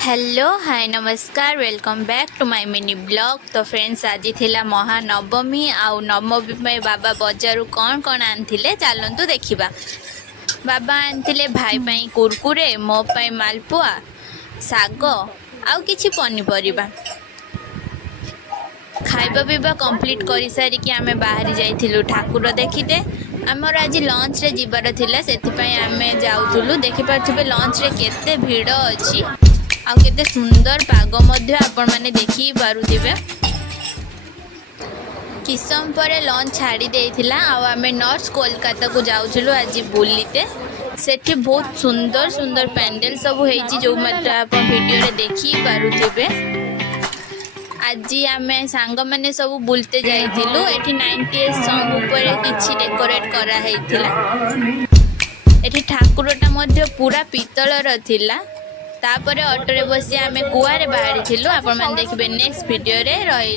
Hello hi नमस्कार welcome back to my mini blog. तो friends आज थिला महानवमी आउ नवमी में बाबा बजारू कौन कौन आनथिले चलंतु देखिबा। बाबा आनथिले भाई पाई कुरकुरे, मो पाई मालपुआ, साग आउ किछि पनीपरिबा। खाइबा पीबा कंप्लीट करि सारी कि आमे बाहरी जाइथिलु ठाकुर देखिते। आमर आज लंच रे जिबार थिला सेति पई आमे जाउथुलु। देखि पाथिबे लंच रे केते भीड़ अछि आउ केते सुंदर पाग मध्य आपण माने देखि पारुथिबे। किसम परे लंच छाड़ी देइथिला आउ आमे नॉर्थ कोलकाता को जाउथुलु आज बुलीते। सेठी बहुत सुंदर सुंदर पैंडल सब हेछि जो मत आपण वीडियो रे देखि पारुथिबे। आज आमे सांग माने सब बुलते जाइथिलु। एठी 98 सॉन्ग ऊपर किछि डेकोरेट करा हेइथिला। एठी ठाकुरटा मध्य पूरा पितलर थिला। तापरे ऑटो रे बसी आमे कुआरे बाहरी थिलु। आपण माने देखबे नेक्स्ट वीडियो रे रही।